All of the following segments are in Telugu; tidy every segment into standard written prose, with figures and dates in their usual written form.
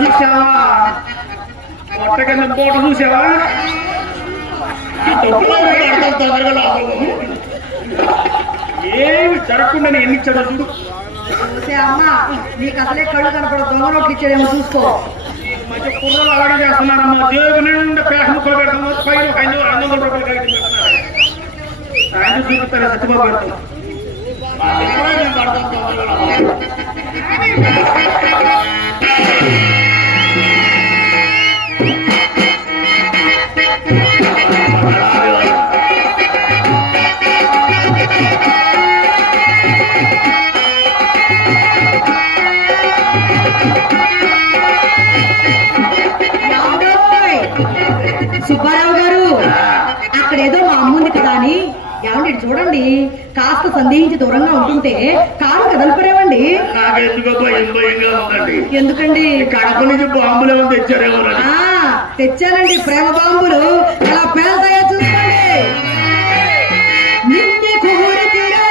చూసావా కొట్టగా పూట చూసావా ఏమి జరగకుండా నేను ఎన్ని ఇచ్చాడో చూడు. అమ్మా నీకు అసలే కళ్ళు కనపడ దొంగ నోట్లు ఇచ్చాడేమో చూసుకో. మధ్య కుర్రలు అలాగే చేస్తున్నారమ్మా. దేవుడు నిండా పేషను పెడతాము పైన 500 రూపాయలు కాగితం పెడుతున్నారు. ఆయన చూపిస్తారు సత్యబాబు పెడతాం. సుబ్బారావు గారు అక్కడేదో మా అమ్ముంది కదా అని ఏమండి చూడండి, కాస్త సందేహించి దూరంగా ఉంటుంటే కారు కదలపరేవండి. ఎందుకండి? కడప నుంచి బాంబులు ఏమో తెచ్చారేమో. తెచ్చానండి ప్రేమ బాంబులు. అలా పేదగా చూసుకోండి. నిన్నే కోరితిరా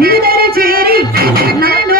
నిన్నరి చేరి నన్ను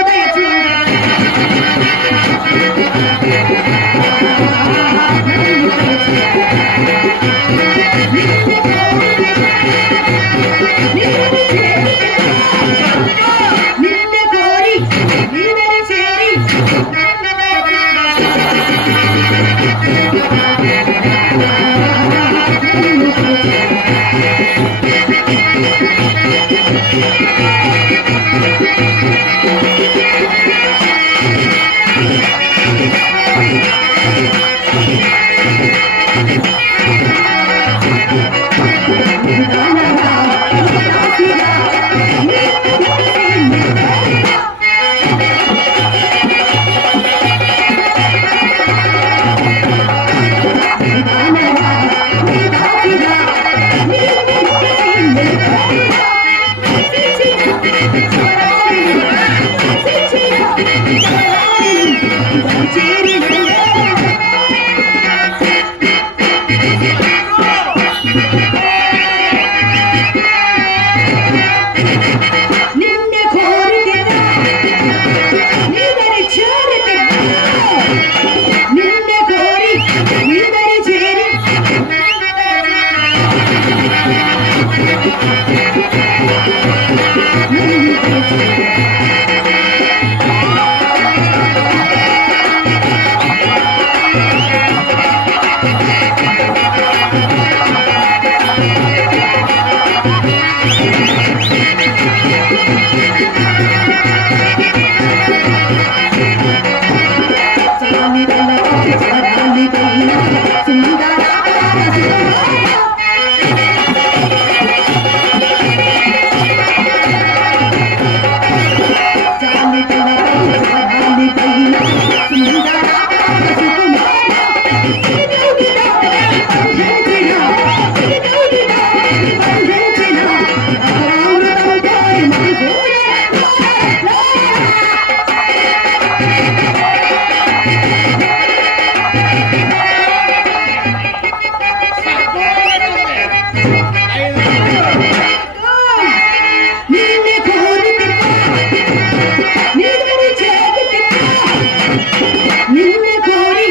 నిన్నే కోరి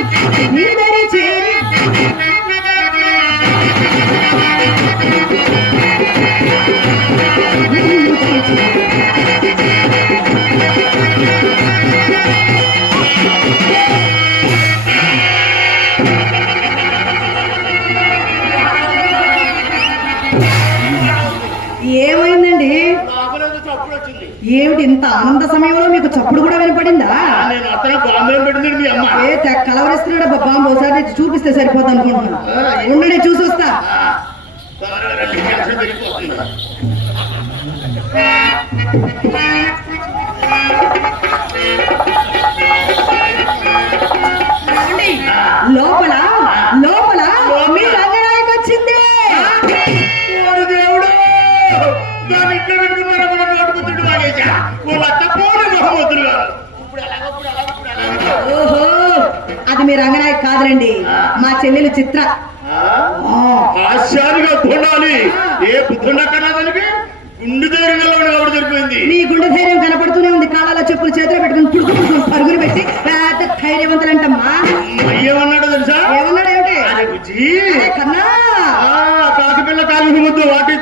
నిన్నరి చేరి ఏమైందండి? ఏమిటి ఇంత ఆనంద సమయంలో మీకు చప్పుడు కూడా వినపడిందా? కలవరిస్తున్నాడు బాంబు. ఒకసారి చూపిస్తే సరిపోతా అనుకుంటున్నాను. ఉండండి చూసి వస్తా. లోపల లోపల మీ రంగనాయకు వచ్చింది. ఓహో, అది మీ రంగనాయక్ కాదులండి, మా చెల్లెలు చిత్ర. హాస్యాలుగా ఉండాలి. ఏ బుద్ధుండ కన్నా దానికి గుండె ధైర్యంగా కాబట్టి సరిపోయింది. నీ గుండె ధైర్యం కనపడుతూనే ఉంది. కాలాల చెప్పులు చేతులు పెట్టుకుని పుడుకుని పరుగులు పెట్టి పెద్ద ధైర్యవంతులంటమ్మా. ఏమన్నాడు తెలుసా? ఏమన్నాడు ఏమిటి? కన్నా కాకి పిల్ల కాకి ముద్దు వాటి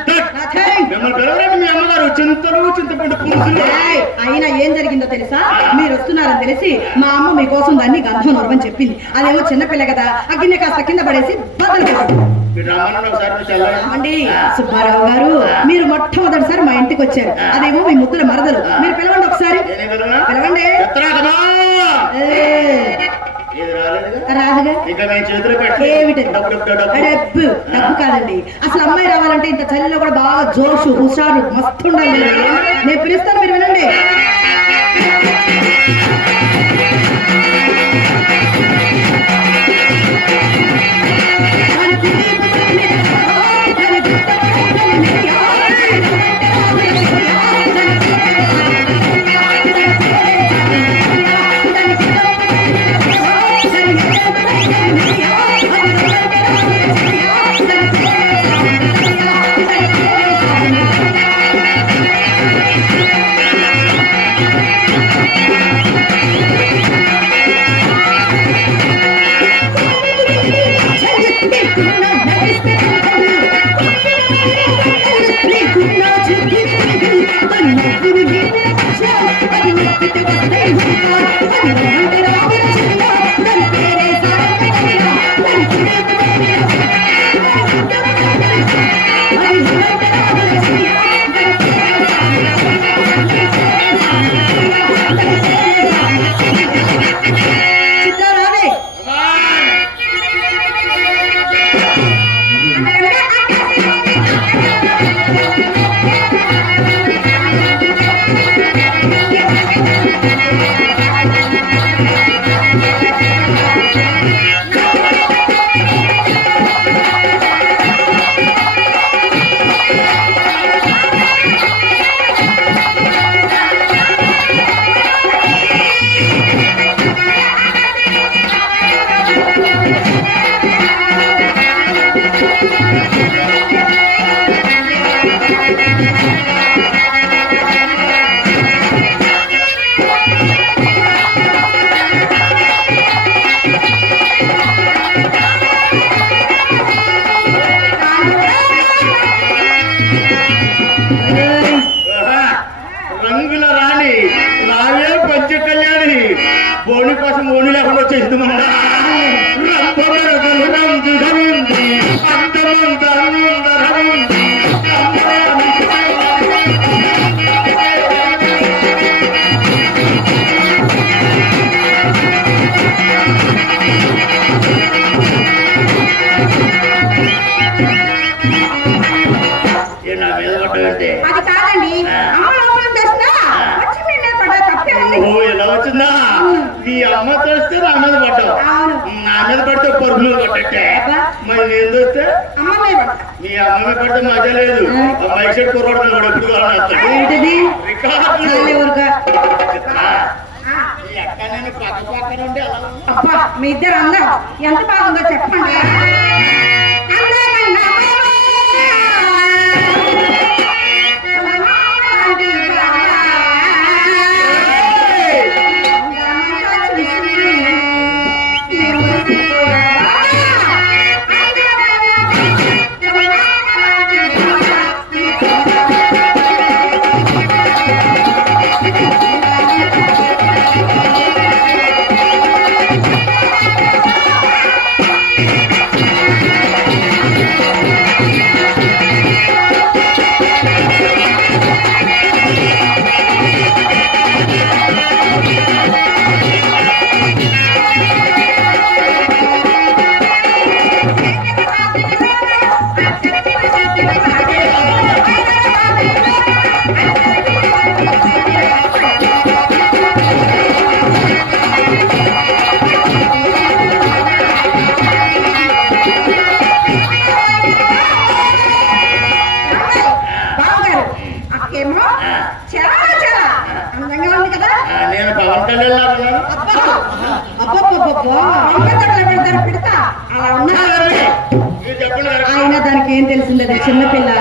మిమ్మల్ని పిలవరండి మీ అమ్మగారు చింతలు చింతపండు పులుసులు. అయినా ఏం జరిగిందో తెలుసా? మీరు వస్తున్నారని తెలిసి మా అమ్మ మీకోసం దాన్ని గంధం నొరవని చెప్పింది. అదేమో చిన్నపిల్ల కదా, ఆ గిన్నె కాస్త కింద పడేసి బద్దలు అండి. సుబ్బారావు గారు, మీరు మొట్టమొదటిసారి మా ఇంటికి వచ్చారు. అదేమో మీ ముద్దుల మరదలు. మీరు పిలవండి ఒకసారి, పిలవండి. రాదుగా. ఏమిటి డబ్బు? డబ్బు కాదండి. అసలు అమ్మాయి రావాలంటే ఇంత చలిలో కూడా బాగా జోషు హుషారు మస్తు ఉండాలి. నేను పిలుస్తాను, మీరు వినండి. రంగుల రాణి నావే పంచ కళ్యాణి బోని కోసం ఓని లేకుండా వచ్చేసింది. ఎలా వచ్చిందా? మీ అమ్మ తోస్తే నా మీద పడ్డావు, నా మీద పడితే పరుగు మీద పడ్డట్టే. మరి నేను తోస్తే మీ అమ్మ మీద పడితే మజా లేదు. మైక్ సెట్ కూరడం కూడా ఎప్పుడు మీ ఇద్దరు అందరూ ఎంత బాగుందో చెప్పండి. నేను పవన్ కళ్యాణ్ పెడతా అలా ఉన్నా నాకేం తెలిసింది, అది చిన్నపిల్ల.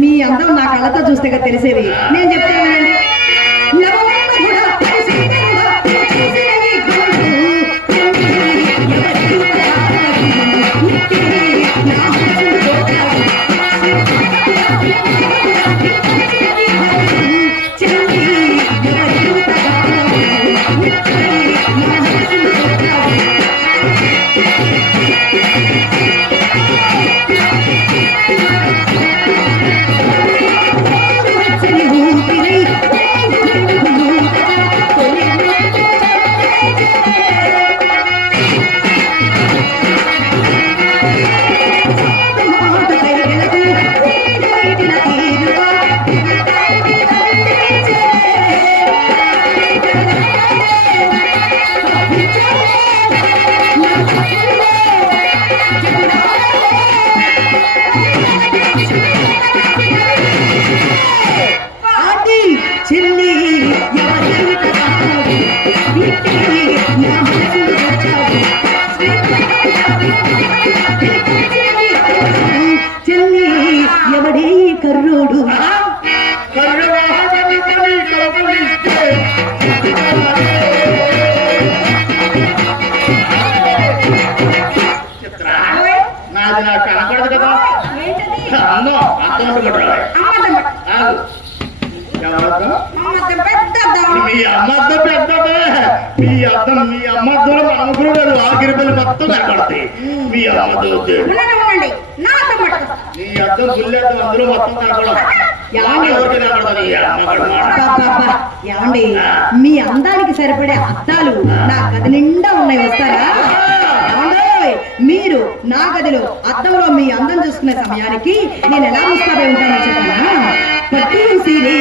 మీ అందం నా కళ్ళతో చూస్తే కదా తెలిసేది. నేను చెప్తానండి, ఎవడే కర్రోడు నాది నాకు కనపడదు కదా. అమ్మో అర్థం మీ అమ్మద్దం పెద్దదే. మీ అమ్మద్దం అనుకుని కాదు, ఆగిరిపల్లి మొత్తం కనపడతాయి. మీ అమ్మద్దం నీ అద్దం గుళ్ళేద్దం అందులో మొత్తం కనపడదు. ఏమండి, మీ అందానికి సరిపడే అద్దాలు నా గది నిండా ఉన్నాయి, వస్తారా? మీరు నా గదిలో అద్దంలో మీ అందం చూసుకునే సమయానికి నేను ఎలా ముస్తాబై ఉంటానో చెప్పనా? పట్టు సీరే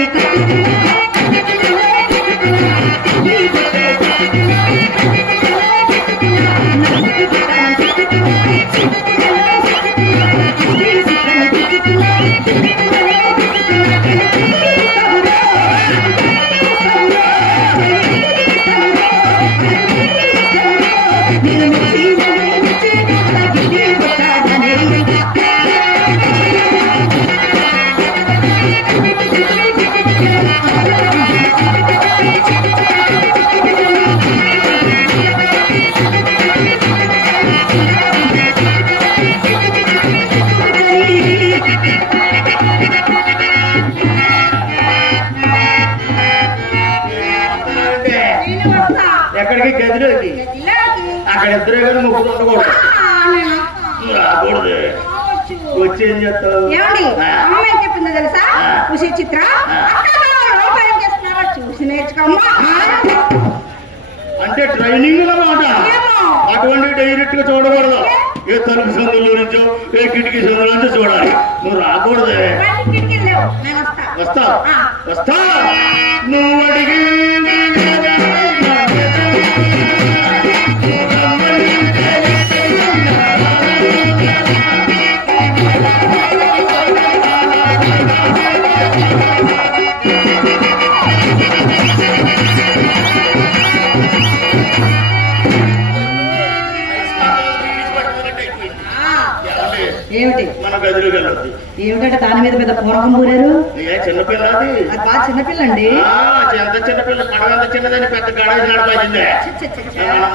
ఎక్కడికి గదిలోకి అక్కడ ఇద్దరే కానీ ముగ్గురు ఉండకూడదు. రాకూడదు. వచ్చి ఏం చేస్తావు? చెప్పిందో తెలుసా? చూసి చిత్ర చూసి నేర్చుకోమ్మా అంటే ట్రైనింగ్ అన్నమాట. అటువంటి డైరెక్ట్ గా చూడకూడదు. ఏ తలుపు సందులో నుంచో ఏ కిటికీ సందులో నుంచో చూడాలి. నువ్వు రాకూడదు. వస్తా వస్తా నువ్వు అడిగి ఏమిటి మన గదిలోకి వెళ్ళొద్దు. ఏమిటంటే దాని మీద పెద్ద పూర్వకం పూరారు. చిన్నపిల్ల అది బాగా చిన్నపిల్ల అండి. ఎంత చిన్నపిల్ల పడగంత చిన్నదని పెద్ద గడాయి నడపాల్సిందే.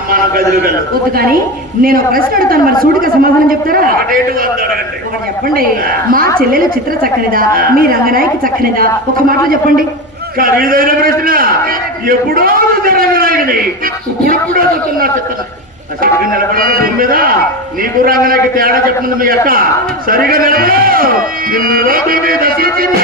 మన గదిలోకి వెళ్ళొద్దు. వద్దు కానీ నేను ఒక ప్రశ్న అడుగుతాను, మరి సూటిగా సమాధానం చెప్తారా? ఒకటి చెప్పండి. మా చెల్లెలు చిత్ర చక్కనిదా, మీ రంగనాయకి చక్కనిదా? ఒక మాటలో చెప్పండి. ఖరీదైన ప్రశ్న. ఎప్పుడో రంగనాయకుని ఇప్పుడెప్పుడో చూస్తున్నా చిత్ర సరిగ్గా నిలబడాలి. భూమి మీద నీకు రంగనాయకి తేడా చెప్తుంది మీ అక్క. సరిగా నిలబడు. నిన్ను దర్శించింది.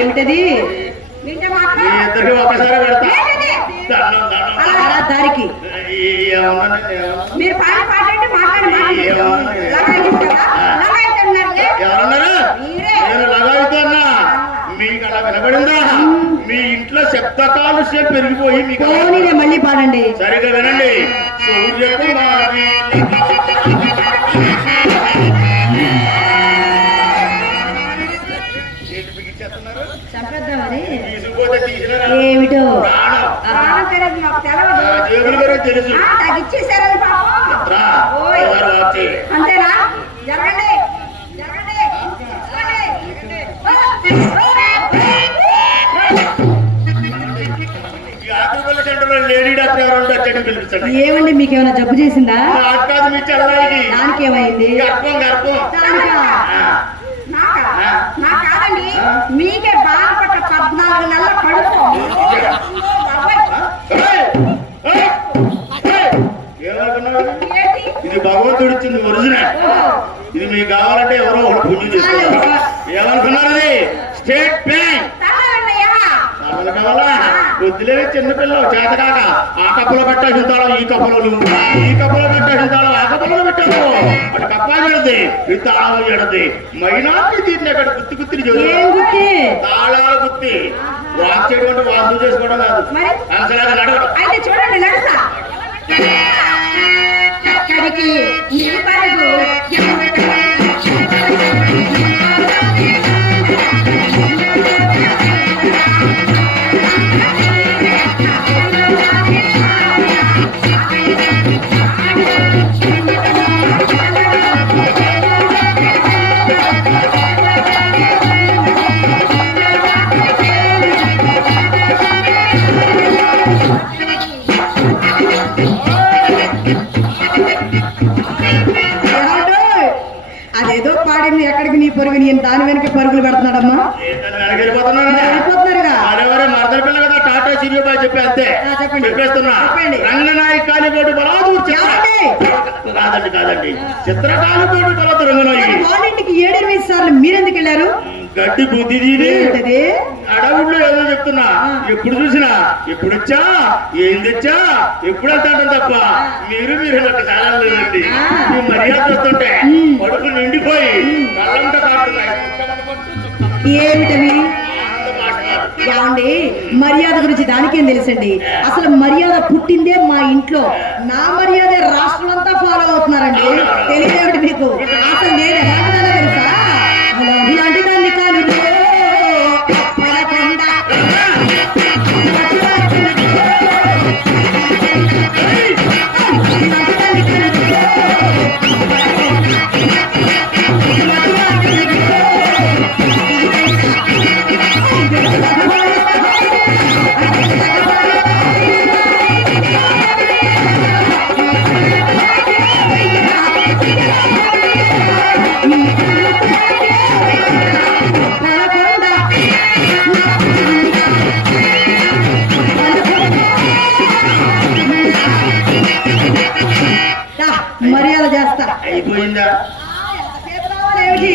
ఏమిటది? ఇద్దరికి ఒకసారి పెడతా దారికి ఎవరన్నారు? నేను లగాయితున్నా. మీకు అలా వినబడిందా? మీ ఇంట్లో శబ్ద కాలుష్యం పెరిగిపోయి మీకు మళ్ళీ పాడండి. సరిగా వినండి. సూర్యకుమారి మరి తీసుకుపోతే తీసినారా ఏమిటో జేబులు గారు తెలుసు తగ్గించేశారని పాపం. రా, ఓయ్. ఎవరు వచ్చి? అంతేనా జరగండి జరగండి ఈ ఆకుపల్లి సెంటర్లో లేడీ డాక్టర్ ఎవరు ఉంటే వచ్చాడని పిలిపించండి. ఏమండి మీకు ఏమైనా జబ్బు చేసిందా? నాకు కాదు మీ చెల్లాయికి దానికి ఏమైంది? గర్భం గర్భం దానికా? నా కాదండి మీకే బాధపడ్డ 14 నెలల కడుపు. ఏమనుకున్నావు? ఏంటి? ఇది భగవంతుడు ఇచ్చింది ఒరిజినల్. ఇది మీకు కావాలంటే ఎవరో ఒకటి పుణ్యం చేసుకోవాలి. ఏమనుకున్నారు? ఇది స్టేట్ బ్యాంక్. తల్లవన్నయ్య. కావాలి కావాలా? వద్దులే చిన్నపిల్ల చేతకాక ఆ కప్పులో పెట్టాల్సిన తాళం ఈ కప్పులో నువ్వు, ఈ కప్పులో పెట్టాల్సిన తాళం ఆ కప్పులో పెట్టావు. అటు కప్పా పెడది ఈ తాళాలు ఎడది మైనా దీన్ని అక్కడ గుత్తి గుత్తిని ఏం చదువు గుత్తి? తాళాలు గుత్తి వాక్ చేయడం వాస్తు చేసుకోవడం కాదు. మరి? అంతలాగా నడవడం. అయితే చూడండి నడుస్తా. అక్కడికి నీ పరుగు అదేదో పాడింది ఎక్కడికి నీ పరుగు నేను దాని వెనక పరుగులు పెడుతున్నాడమ్మా. ఏంటని వెనకెళ్ళిపోతున్నాను? వెళ్ళిపోతున్నారుగా. మరెవరే మరదల పిల్ల కదా టాటా సిరిబాయ్ చెప్పి అంతే చెప్పండి. చెప్పేస్తున్నా. చెప్పండి. రంగనాయక్ కాలిపోటు బలాదు ఏమండి? కాదండి కాదండి చిత్రకాలిపోటు బలాదు రంగనాయకి. వాళ్ళ ఇంటికి 7-8 సార్లు మీరెందుకు వెళ్ళారు? గడ్డి బుద్ధి తీరి ఏంటది? అడవుల్లో ఏదో చెప్తున్నా. ఎప్పుడు చూసినా ఎప్పుడు వచ్చా ఏం తెచ్చా ఎప్పుడు వెళ్తాడు తప్ప మీరు చాలా లేదండి. ఈ మర్యాద చూస్తుంటే కడుపులు నిండిపోయి కళ్ళంతా కాడుతున్నాయి. ఏమిటవి? ఆనంద మాట్లాడు. ఏమండి మర్యాద గురించి దానికేం తెలుసండి. అసలు మర్యాద పుట్టిందే మా ఇంట్లో. నా మర్యాద రాష్ట్రం అంతా ఫాలో అవుతున్నారండి. తెలియదేమిటి మీకు? అసలు నేను ఎలాంటిదానో తెలుసా? ఇలాంటి దాన్ని కాదు మర్యాద చేస్తా. అయిపోయిందా? ఎంతసేపు రావాలేమిటి?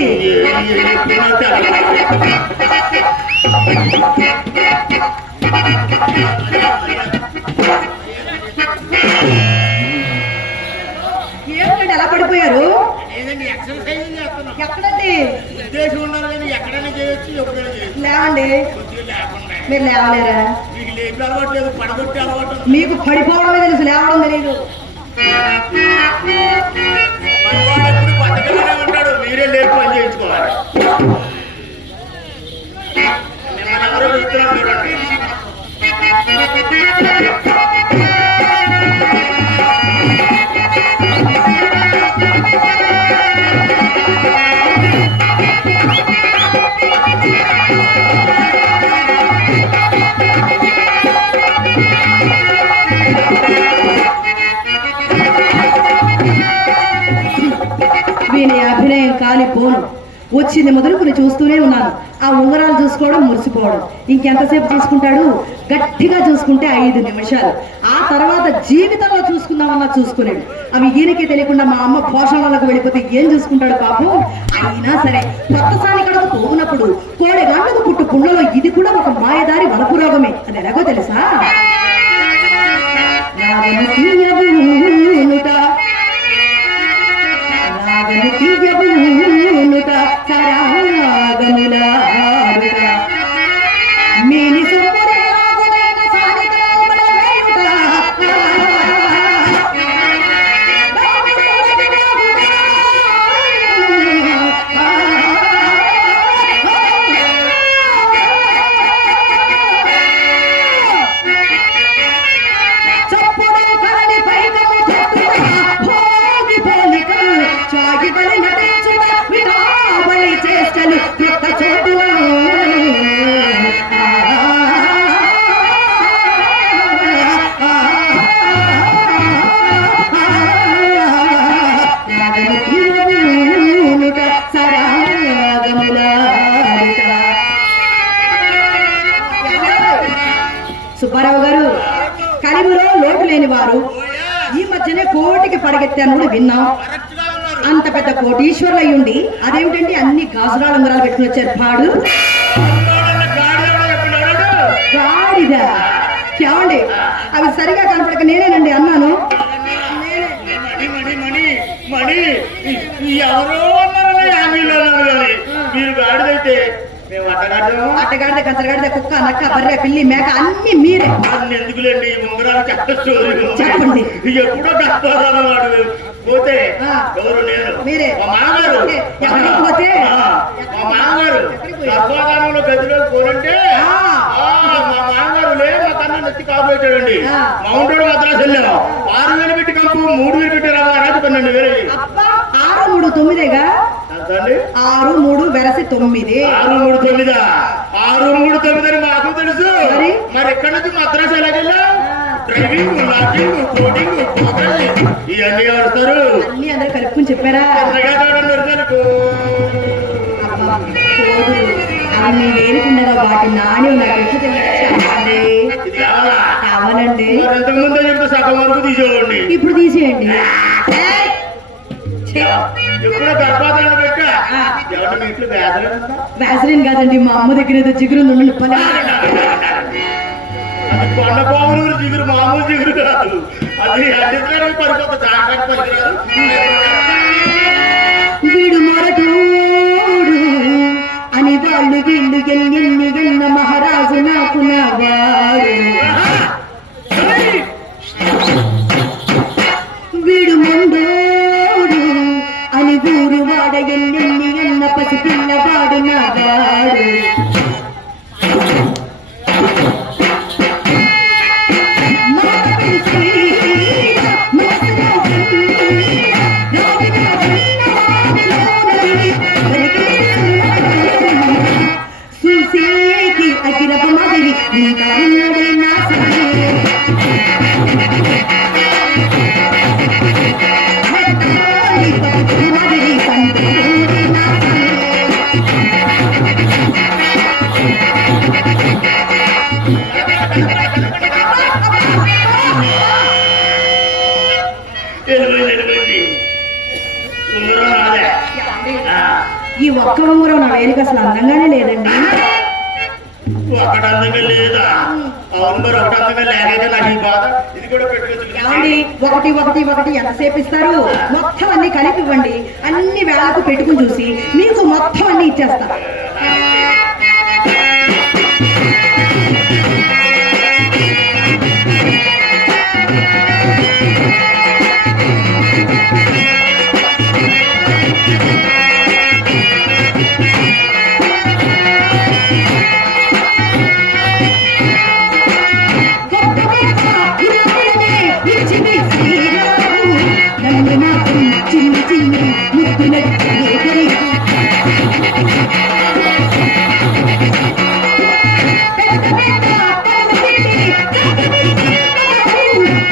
ఏమిటండి అలా పడిపోయారు? ఎక్సర్సైజ్ చేస్తున్నాం. ఎక్కడండి? ఉద్దేశం ఉన్నారు కానీ ఎక్కడైనా చేయొచ్చు ఎప్పుడైనా చేయొచ్చు. లేవండి. కొద్దిగా లేకుండా మీరు లేవలేరా? మీకు లేపి అలవాటు లేదు పడగొట్టి అలవాటు ఉంది. మీకు పడిపోవడమే తెలుసు, లేవడం తెలియదు. మనవాడు ఎప్పుడు బతకగానే ఉంటాడు. మీరే లేపి పని చేయించుకోవాలి. మిమ్మల్ని ఎవరో చూస్తున్నాం చూడండి. వీని అభినయం కాలిపోను. వచ్చింది మొదలుకొని చూస్తూనే ఉన్నాను. ఆ ఉంగరాలు చూసుకోవడం మురిసిపోవడం. ఇంకెంతసేపు చూసుకుంటాడు? గట్టిగా చూసుకుంటే 5 నిమిషాలు. ఆ తర్వాత జీవితంలో చూసుకుందామన్నా చూసుకునేడు. అవి ఈయనకే తెలియకుండా మా అమ్మ పోషణలకు వెళ్ళిపోతే ఏం చూసుకుంటాడు పాపం. అయినా సరే కొత్త సాని కడకు పోగినప్పుడు కోడె గంటకు పుట్టు పుండలో ఇది కూడా ఒక మాయదారి వలపు రోగమే. అది ఎలాగో తెలుసా? రాగము తీయబూనుట, రాగము తీయబూనుట, సరాగములాడుట, మేని సొమ్మురే రాజులైన సానికరాముల వేయుట, లేని వారు ఈ మధ్యనే కోటికి పడగెత్తాను కూడా విన్నాం. కరెక్ట్ గా ఉన్నారు. అంత పెద్ద కోటీశ్వరులు అయ్యుండి అదేమిటండి అన్ని గాజురాలు ఉంగరాలు పెట్టుకుని వచ్చారు పాడు గాడిద. ఏమండి అవి సరిగా కనపడక నేనేనండి అన్నాను. మణి ఎవరో అన్నారని హామీలో అన్నారు కానీ మీరు గాడిదైతే మేము అట్టగాడదాము. అట్టగాడిద కచ్చగాడిద కుక్క నక్క బర్రె పిల్లి మేక అన్ని మీరే. అన్ని ఎందుకులేండి ఉంగరాలు చెప్పచ్చు. చెప్పండి. ఎప్పుడో కష్టపడాలి వాడు పోతే ఎవరు నేను మీరే. మా మామగారు ఎక్కడికి పోతే మా మామగారు గర్భాధానంలో గదిలో పోనంటే మా మామగారు లే మా కన్నా నచ్చి కాబోయేటాడండి. మౌంట్ రోడ్ మద్రాసు వెళ్ళాము. 6,000 పెట్టి కంపు 3,000 పెట్టి రాజు పన్నెండు వేలు. 6, 3, 9గా 6, 3 వెరసి 9. 6, 3, 9 6, 3, 9 అని మాకు తెలుసు. మరి ఎక్కడి నుంచి మద్రాసు ఎలాగెళ్ళా? డ్రైవింగ్ లాకింగ్ కోడింగ్ ఇవన్నీ ఆడతారు. అన్ని అందరూ కలుపుకుని చెప్పారా? అవి మీ వేలుకుండగా వాటి నాణ్యం నాకు ఎట్లు తెలియదు. కావాలండి ఎంతకుముందే చెప్తే సగం వరకు తీసేవాడిని. ఇప్పుడు తీసేయండి. ఎప్పుడో గర్భాధారణ పెట్టా ఎవరి మీ ఇంట్లో వ్యాసలిన్ కాదండి మా అమ్మ దగ్గర ఏదో జిగురు నుండి అది కొండపావులు జిగురు మామూలు జిగురు కాదు. అది అడ్డిద్దరికి పడిపోతే చాకటి పనికిరాదు. వీడు మొరటోడు అని వాళ్ళు వీళ్ళు ఎన్ని వెళ్ళ మహారాజు నాకు వారు. వీడు మొండోడు అని ఊరు వాడ ఎన్ని ఎన్న పసి పిల్లవాడు నా వాడు. చూసేకి అగిరప మాదిరి ఇంకా నా మాదిరి కంటే ఈ ఒక్క ఉంగరం నా వేలికి అసలు అందంగానే లేదండి. ఒకటి అందంగా లేదా? అవును మరి ఒకటి అందంగా లేకపోతే నాకు ఈ బాధ. ఇది కూడా పెట్టుకోవచ్చు. ఒకటి ఒకటి ఒకటి ఎంతసేపు ఇస్తారు? మొత్తం అన్ని కలిపి ఇవ్వండి. అన్ని వేళకు పెట్టుకుని చూసి మీకు మొత్తం అన్ని ఇచ్చేస్తా. చిన్ని చిన్ని ముద్దులకి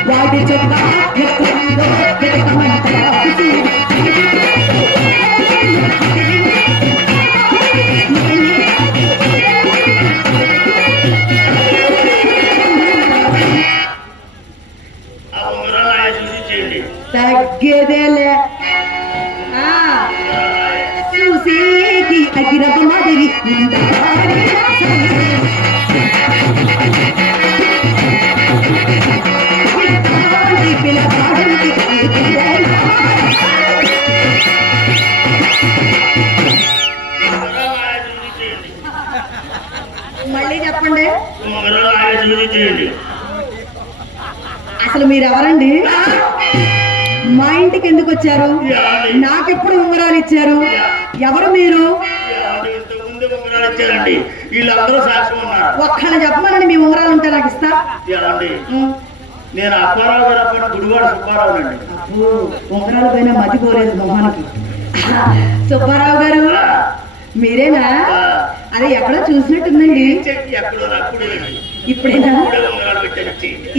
వాడి చొక్క ఎక్కడో వెతకమంటా. తగ్గేదేలే చూసేకి అగిరప మాదిరి మళ్ళీ చెప్పండి. అసలు మీరెవరండి? మా ఇంటికి ఎందుకు వచ్చారు? నాకెప్పుడు ఉంగరాలు ఇచ్చారు? ఎవరు మీరు? ఒక్కళ్ళని చెప్పమని మీ ఉంగరాలు ఉంటే నాకు ఇస్తా. నేను అప్పారావు గారు అప్పుడు గుడివాడ సుబ్బారావు అండి. ఉంగరాలు పైన మతిపోలేదు మొహానికి. సుబ్బారావు గారు మీరేనా? అదే ఎక్కడో చూసినట్టుందండి. ఇప్పుడేనా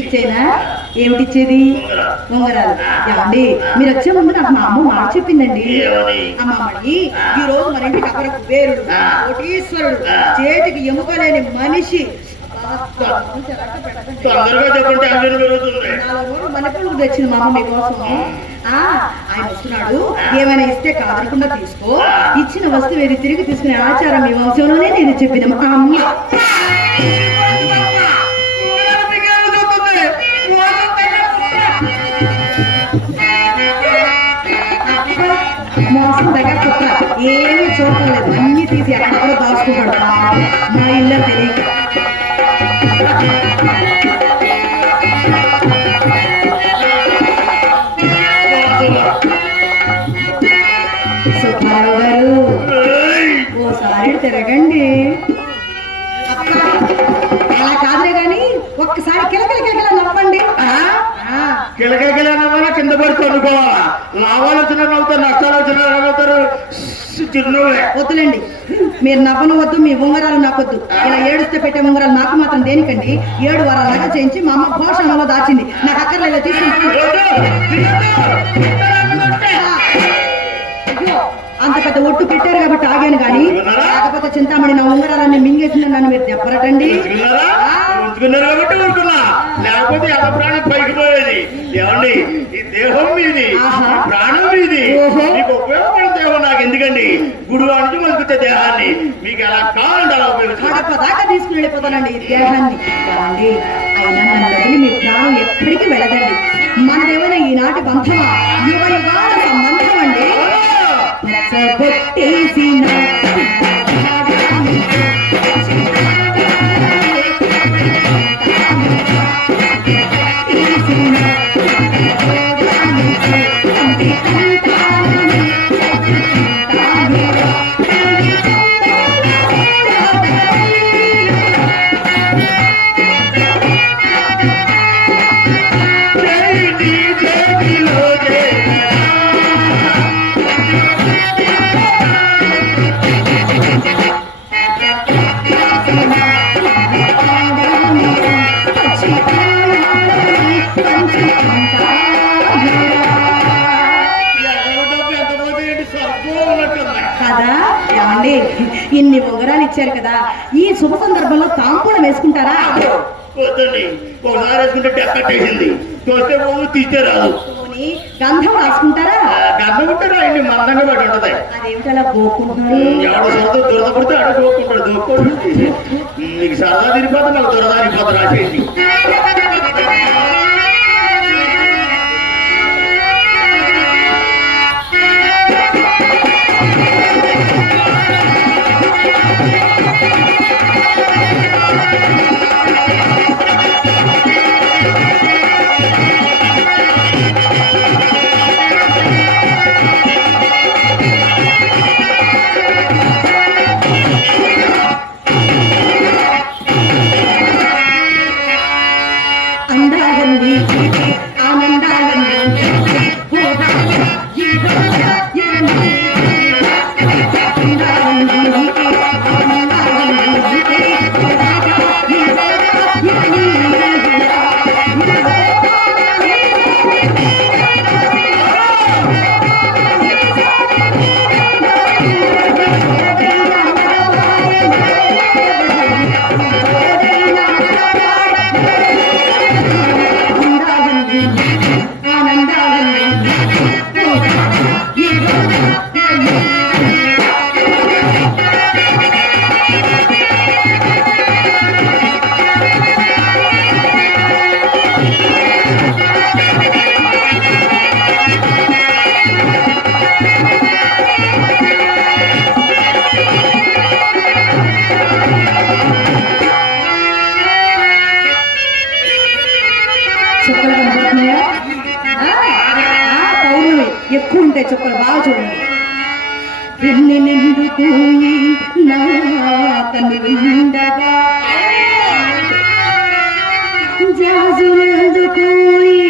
ఇచ్చేనా? ఏమిటి ఇచ్చేది? ఉంగరాలు. ఏమండి మీరు వచ్చే ముందు నాకు మా అమ్మ మాట చెప్పిందండి. అమ్మమ్మడి ఈ రోజు మన ఇంటికి అక్కడ కుబేరుడు కోటీశ్వరుడు చేతికి ఎముక లేని మనిషి తొందరగా చెప్పండి టెన్షన్ పెరుగుతుంది. మనపులకు తెచ్చింది మా అమ్మ మీకోసం. ఆయన వస్తున్నాడు, ఏమైనా ఇస్తే కాదనకుండా తీసుకో, ఇచ్చిన వస్తువు ఏది తిరిగి తీసుకునే ఆచారం మీ వంశంలోనే నేను చెప్పిన మా అమ్మ. మోసం దగ్గర కుట్ర ఏమీ చూడటం లేదు, అన్ని తీసి అక్కడ దాచుకుంటాడు. మా ఇల్లు తెలియక సుబ్బారావు గారు ఓసారి తిరగండి. అలా కాదులే గాని ఒక్కసారి కిలకిల కిలకిల నవ్వండి. కిలకిల నవ్వాలా, కింద పడి కొనుక్కోవాలా? లాభాలు వచ్చిన నవ్వుతారు, నష్టాలు వచ్చిన నవ్వుతారు. వద్దులేండి, మీరు నవ్వను వద్దు, మీ ఉంగరాలు నాకొద్దు. ఇలా ఏడుస్తే పెట్టే ఉంగరాలు నాకు మాత్రం దేనికండి? 7 వారాలుగా చేయించి మా అమ్మ భోషణలో దాచింది, నాకు అక్కర్లేదు తీసుకుంటాను. అంత పెద్ద ఒట్టు పెట్టారు కాబట్టి ఆగాను కానీ, లేకపోతే చింతామణి నా ఉంగరాలన్నీ మింగేసిందని నన్ను మీరు చెప్పరటండి. కాబట్టి ఊరుకున్నా, లేకపోతే ఎంత ప్రాణం పైకి పోయేది. ఏమండి, ఈ దేహం మీది, ప్రాణం మీది, మీకు ఉపయోగపడే దేహం నాకు ఎందుకండి? గుడి నుంచి మొదలుకొచ్చే దేహాన్ని మీకు ఎలా కావాలంటే అలా ఉపయోగించాలి. దాకా తీసుకుని వెళ్ళిపోతానండి ఈ దేహాన్ని. కావండి, అయినా నన్ను వదిలి మీ ప్రాణం ఎక్కడికి వెళ్ళదండి. మనదేమైనా ఈనాటి బంధమా? యువ యుగాల సంబంధం అండి. పచ్చబొట్టేసిన కదా. ఏమండి, ఇన్ని ఉంగరాలు ఇచ్చారు కదా, ఈ శుభ సందర్భంలో తాంబూలం వేసుకుంటారా? వద్దండి, ఒకసారి వేసుకుంటే డెక్కట్టేసింది, చూస్తే పోదు, తీస్తే రాదు. గంధం రాసుకుంటారా? గంధం ఉంటారా? ఇన్ని మందంగా పడి ఉంటది. అదేమిటి అలా పోకుంటున్నారు? ఎవడు సరదా దురదపడితే ఆడ పోకుంటాడు, దూకోడు. నీకు సరదా తిరిగిపోతే నాకు దురదా తిరిగిపోతే రాసేసి. ఎక్కువ ఉంటాయి చుక్కలు, బాగా చూడండి. వెన్ను నిండుకోయి నా కన్ను నిండగా, జాజులందుకోయి